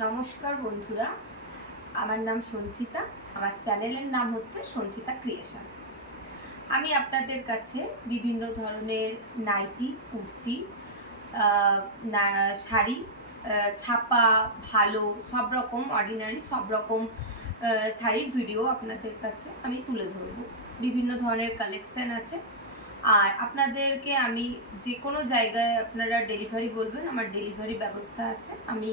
নমস্কার বন্ধুরা, আমার নাম সঞ্চিতা। আমার চ্যানেলের নাম হচ্ছে সঞ্চিতা ক্রিয়েশন। আমি আপনাদের কাছে বিভিন্ন ধরনের নাইটি, কুর্তি, শাড়ি, ছাপা, ভালো সব রকম অর্ডিনারি সব রকম শাড়ির ভিডিও আপনাদের কাছে আমি তুলে ধরব। বিভিন্ন ধরনের কালেকশান আছে, আর আপনাদেরকে আমি যে কোনো জায়গায় আপনারা ডেলিভারি বলবেন, আমার ডেলিভারি ব্যবস্থা আছে। আমি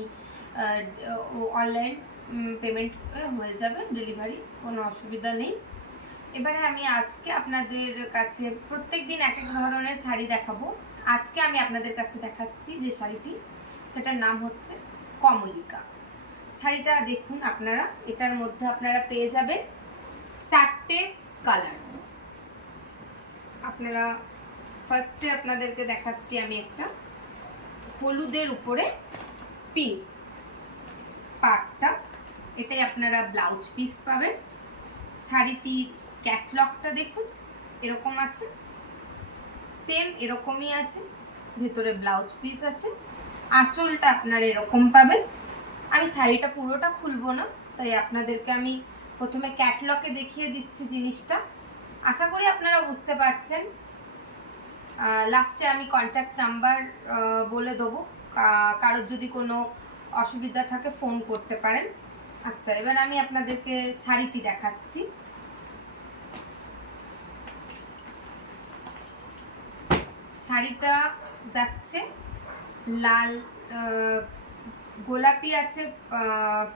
অনলাইন পেমেন্ট হয়ে যাবে, ডেলিভারি কোনো অসুবিধা নেই। এবারে আমি আজকে আপনাদের কাছে প্রত্যেক দিন এক এক ধরনের শাড়ি দেখাবো। আজকে আমি আপনাদের কাছে দেখাচ্ছি যে শাড়িটি, সেটার নাম হচ্ছে কমলিকা। শাড়িটা দেখুন আপনারা, এটার মধ্যে আপনারা পেয়ে যাবেন 4টে কালার। আপনারা ফার্স্টে আপনাদেরকে দেখাচ্ছি আমি একটা হলুদের উপরে পিঙ্ক পাটটা, এটাই আপনারা ব্লাউজ পিস পাবেন। শাড়িটির ক্যাটলগটা দেখুন, এরকম আছে, সেম এরকমই আছে, ভেতরে ব্লাউজ পিস আছে। আঁচলটা আপনারা এরকম পাবেন। আমি শাড়িটা পুরোটা খুলবো না, তাই আপনাদেরকে আমি প্রথমে ক্যাটলগে দেখিয়ে দিচ্ছি জিনিসটা। আশা করি আপনারা বুঝতে পারছেন। লাস্টে আমি কন্ট্যাক্ট নাম্বার বলে দেবো, কারোর যদি কোনো অসুবিধা থাকে ফোন করতে পারেন। আচ্ছা, এবার আমি আপনাদেরকে শাড়িটি দেখাচ্ছি। শাড়িটা যাচ্ছে লাল, গোলাপি আছে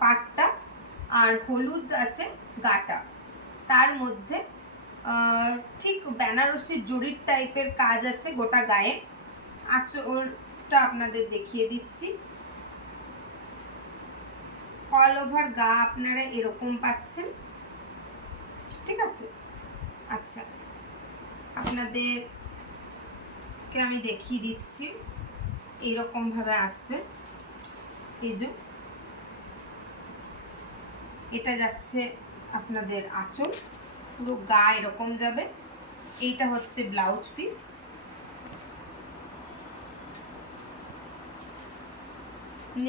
পাটটা, আর হলুদ আছে গাটা। তার মধ্যে ঠিক বেনারসি জরির টাইপের কাজ আছে গোটা গায়ে। আঁচলটা আপনাদের দেখিয়ে দিচ্ছি। অল ওভার গা আপনারা এরকম পাচ্ছেন, ঠিক আছে। আচ্ছা, আপনাদেরকে আমি দেখিয়ে দিচ্ছি, এইরকম ভাবে আসবে। এই যে এটা যাচ্ছে আপনাদের আঁচল, পুরো গা এরকম যাবে। এইটা হচ্ছে ব্লাউজ পিস।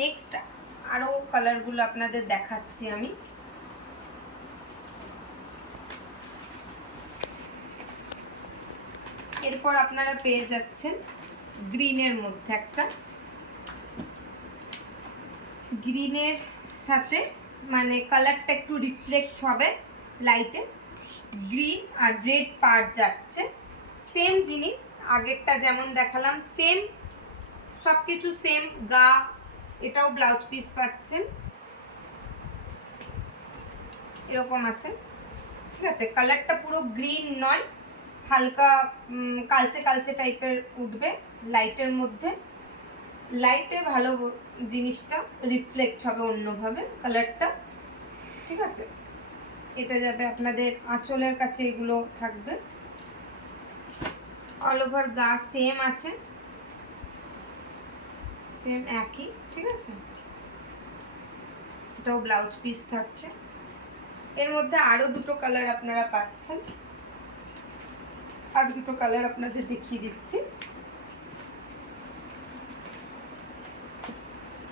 নেক্সট আরো কালারগুলো আপনাদের দেখাচ্ছি আমি। এরপর আপনারা পেয়ে যাচ্ছেন গ্রিনের মধ্যে একটা, গ্রিনের সাথে মানে কালারটা একটু রিফ্লেক্ট হবে লাইটে। গ্রিন আর রেড পার্ট যাচ্ছে, সেম জিনিস আগেরটা যেমন দেখালাম, সেম সব কিছু সেম। গা এটাও ব্লাউজ পিস পাচ্ছেন, এরকম আছে, ঠিক আছে। কালারটা পুরো গ্রিন নয়, হালকা কালচে কালচে টাইপের উঠবে লাইটের মধ্যে। লাইটে ভালো জিনিসটা রিফ্লেক্ট হবে অন্যভাবে কালারটা, ঠিক আছে। এটা যাবে আপনাদের আঁচলের কাছে, এগুলো থাকবে। অল ওভার গা সেম আছে, সেম একই, ঠিক আছে। এটাও ব্লাউজ পিস থাকছে। এর মধ্যে আরো দুটো কালার আপনারা পাচ্ছেন, আর দুটো কালার আপনাদের দেখিয়ে দিচ্ছি।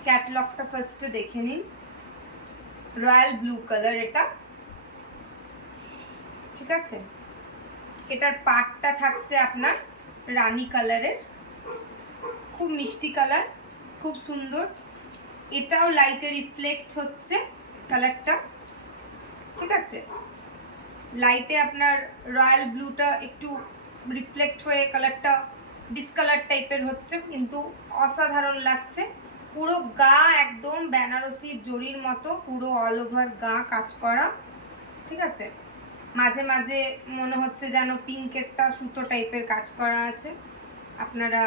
ক্যাটলগটা ফার্স্টে দেখে নিন। রয়্যাল ব্লু কালার এটা, ঠিক আছে। এটার পাটটা থাকছে আপনার রানী কালারের, খুব মিষ্টি কালার, খুব সুন্দর। এটাও লাইটে রিফ্লেক্ট হচ্ছে কালারটা, ঠিক আছে। লাইটে আপনার রয়্যাল ব্লুটা একটু রিফ্লেক্ট হয়ে কালারটা ডিসকালার টাইপের হচ্ছে, কিন্তু অসাধারণ লাগছে। পুরো গা একদম বেনারসির জরির মতো, পুরো অল ওভার গা কাজ করা, ঠিক আছে। মাঝে মাঝে মনে হচ্ছে যেন পিঙ্কেরটা সুতো টাইপের কাজ করা আছে। আপনারা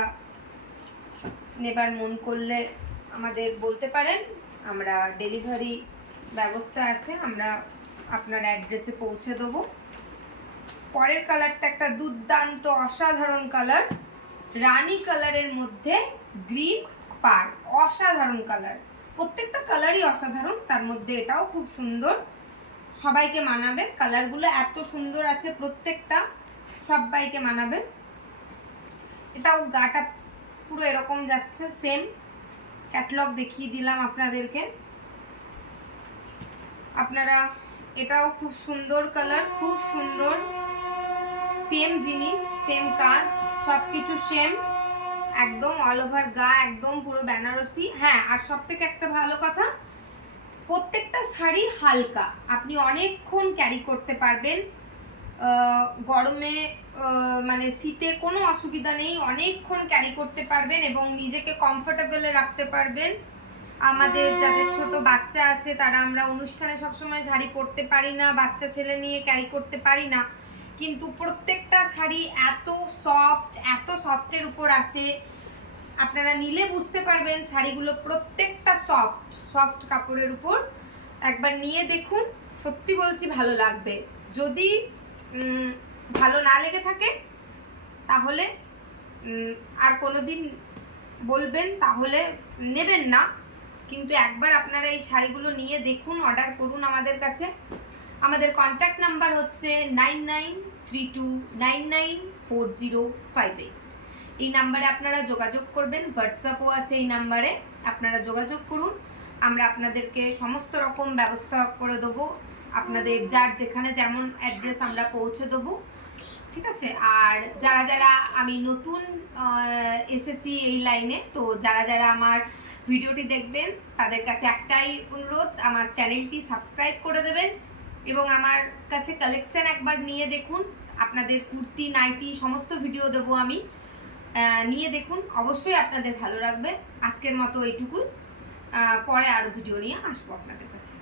নেবার মন করলে আমাদের বলতে পারেন, আমরা ডেলিভারি ব্যবস্থা আছে, আমরা আপনার অ্যাড্রেসে পৌঁছে দেবো। পরের কালারটা একটা দুর্দান্ত অসাধারণ কালার, রানী কালারের মধ্যে গ্রিন পার, অসাধারণ কালার। প্রত্যেকটা কালারই অসাধারণ, তার মধ্যে এটাও খুব সুন্দর, সবাইকে মানাবে। কালারগুলো এত সুন্দর আছে প্রত্যেকটা, সবাইকে মানাবে। এটাও গাটা পুরো এরকম যাচ্ছে, সেম ক্যাটলগ দেখিয়ে দিলাম আপনাদেরকে। আপনারা, এটাও খুব সুন্দর কালার, খুব সুন্দর, সেম জিনিস, সেম কাজ, সব কিছু সেম, একদম অল ওভার গা, একদম পুরো বেনারসি। হ্যাঁ, আর সব থেকে একটা ভালো কথা, প্রত্যেকটা শাড়ি হালকা, আপনি অনেকক্ষণ ক্যারি করতে পারবেন। গরমে মানে শীতে কোনো অসুবিধা নেই, অনেকক্ষণ ক্যারি করতে পারবেন এবং নিজেকে কমফোর্টেবলে রাখতে পারবেন। আমাদের যাদের ছোট বাচ্চা আছে তারা, আমরা অনুষ্ঠানে সবসময় শাড়ি পরতে পারি না, বাচ্চা ছেলে নিয়ে ক্যারি করতে পারি না, কিন্তু প্রত্যেকটা শাড়ি এত সফটের উপর আছে, আপনারা নিলে বুঝতে পারবেন শাড়িগুলো প্রত্যেকটা সফট কাপড়ের উপর। একবার নিয়ে দেখুন, সত্যি বলছি ভালো লাগবে। যদি ভালো না লেগে থাকে তাহলে আর কোনোদিন বলবেন, তাহলে নেবেন না, কিন্তু একবার আপনারা এই শাড়িগুলো নিয়ে দেখুন, অর্ডার করুন আমাদের কাছে। আমাদের কন্ট্যাক্ট নাম্বার হচ্ছে 9932994058। এই নাম্বারে আপনারা যোগাযোগ করবেন, হোয়াটসঅ্যাপও আছে এই নাম্বারে, আপনারা যোগাযোগ করুন, আমরা আপনাদেরকে সমস্ত রকম ব্যবস্থা করে দেবো, আপনাদের যার যেখানে যেমন অ্যাড্রেস আমরা পৌঁছে দেবো, ঠিক আছে। আর যারা যারা, আমি নতুন এসেছি এই লাইনে, তো যারা যারা আমার ভিডিওটি দেখবেন তাদের কাছে একটাই অনুরোধ, আমার চ্যানেলটি সাবস্ক্রাইব করে দেবেন এবং আমার কাছে কালেকশন একবার নিয়ে দেখুন। আপনাদের কুর্তি, নাইটি সমস্ত ভিডিও দেবো আমি, নিয়ে দেখুন, অবশ্যই আপনাদের ভালো লাগবে। আজকের মতো এইটুকুই, পরে আরও ভিডিও নিয়ে আসবো আপনাদের কাছে।